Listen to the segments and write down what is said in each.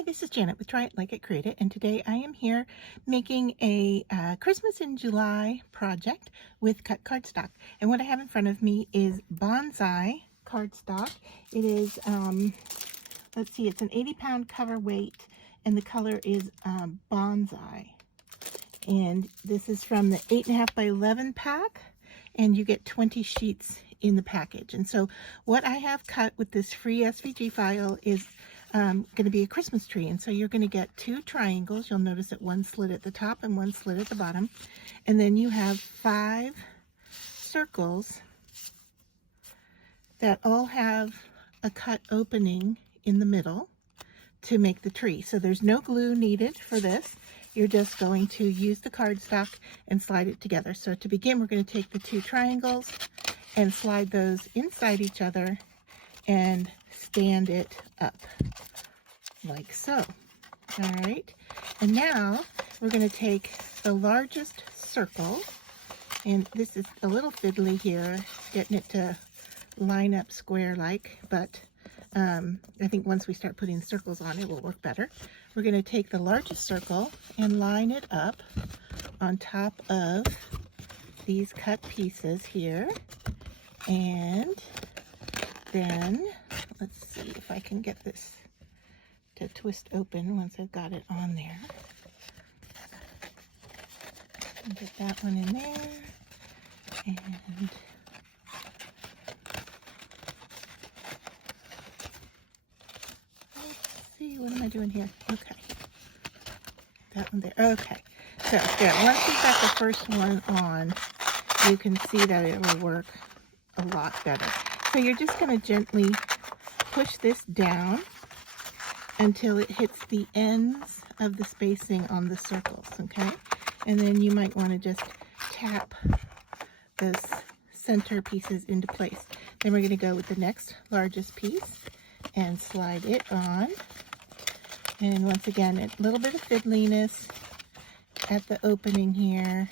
Hi, this is Janet with Try It Like It Create It, and today I am here making a Christmas in July project with cut cardstock. And what I have in front of me is bonsai cardstock. It is, let's see, it's an 80-pound cover weight, and the color is bonsai. And this is from the 8.5 by 11 pack, and you get 20 sheets in the package. And so what I have cut with this free SVG file is going to be a Christmas tree. And so you're going to get 2 triangles. You'll notice that one slit at the top and one slit at the bottom. And then you have 5 circles that all have a cut opening in the middle to make the tree. So there's no glue needed for this. You're just going to use the cardstock and slide it together. So to begin, we're going to take the 2 triangles and slide those inside each other and stand it up like so. All right, and now we're going to take the largest circle, and this is a little fiddly here, getting it to line up square like, but I think once we start putting circles on, it will work better. We're going to take the largest circle and line it up on top of these cut pieces here. And then, let's see if I can get this to twist open once I've got it on there. Get that one in there. And what am I doing here? Okay. That one there. Okay. So, yeah, once we've got the first one on, you can see that it will work a lot better. So you're just going to gently push this down until it hits the ends of the spacing on the circles, okay? And then you might want to just tap those center pieces into place. Then we're going to go with the next largest piece and slide it on. And once again, a little bit of fiddliness at the opening here,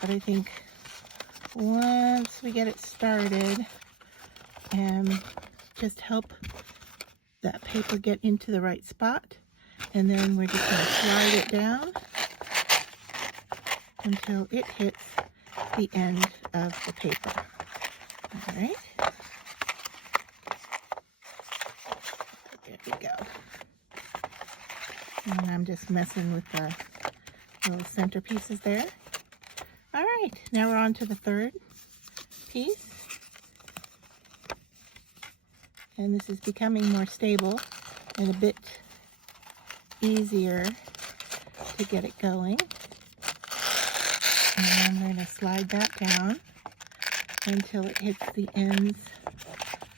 but I think once we get it started, and just help that paper get into the right spot, and then we're just going to slide it down until it hits the end of the paper. All right, there we go. And I'm just messing with the little center pieces there. All right, now we're on to the third piece. And this is becoming more stable and a bit easier to get it going. And I'm going to slide that down until it hits the ends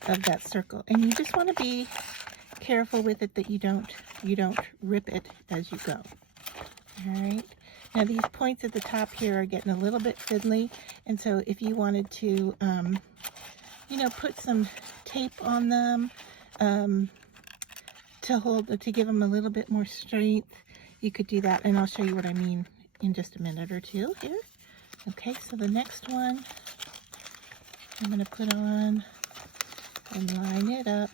of that circle. And you just want to be careful with it that you don't rip it as you go. All right. Now these points at the top here are getting a little bit fiddly, and so if you wanted to, put some tape on them to give them a little bit more strength, you could do that, and I'll show you what I mean in just a minute or two here. Okay, so the next one I'm going to put on and line it up.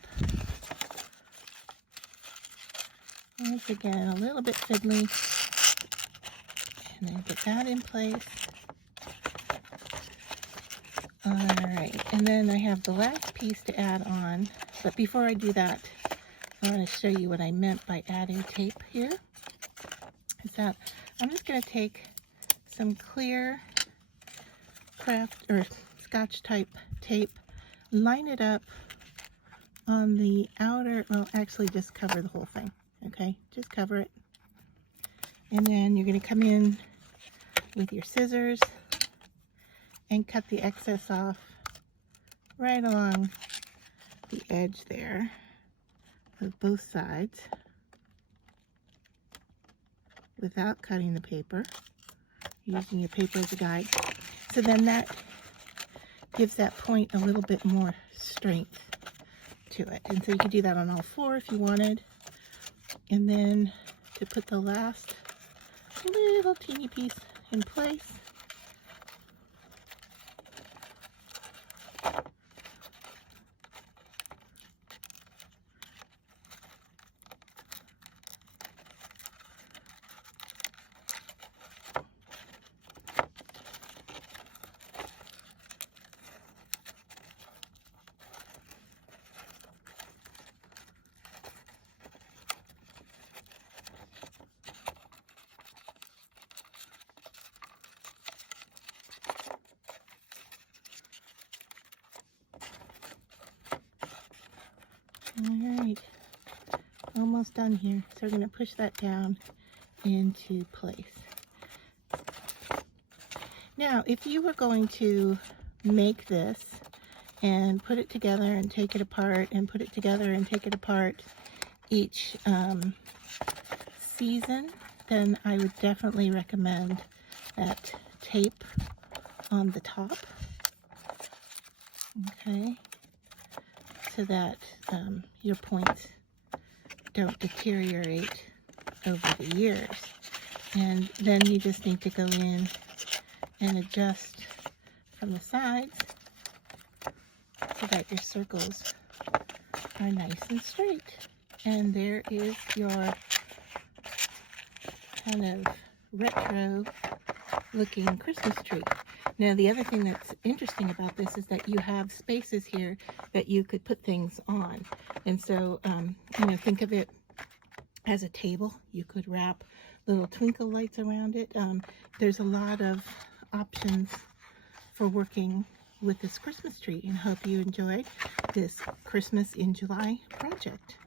Once again, a little bit fiddly. And then get that in place. All right, and then I have the last piece to add on. But before I do that, I want to show you what I meant by adding tape here. Is that I'm just going to take some clear craft or Scotch type tape, line it up on the outer, well, actually just cover the whole thing. Okay, just cover it. And then you're going to come in with your scissors and cut the excess off right along the edge there of both sides without cutting the paper, using your paper as a guide. So then that gives that point a little bit more strength to it. And so you could do that on all 4 if you wanted. And then to put the last little teeny piece in place, All right, almost done here. So we're going to push that down into place. Now, if you were going to make this and put it together and take it apart and put it together and take it apart each season, then I would definitely recommend that tape on the top, okay, so that your points don't deteriorate over the years. And then you just need to go in and adjust from the sides so that your circles are nice and straight. And there is your kind of retro looking Christmas tree. Now, the other thing that's interesting about this is that you have spaces here that you could put things on. And so, you know, think of it as a table. You could wrap little twinkle lights around it. There's a lot of options for working with this Christmas tree, and hope you enjoyed this Christmas in July project.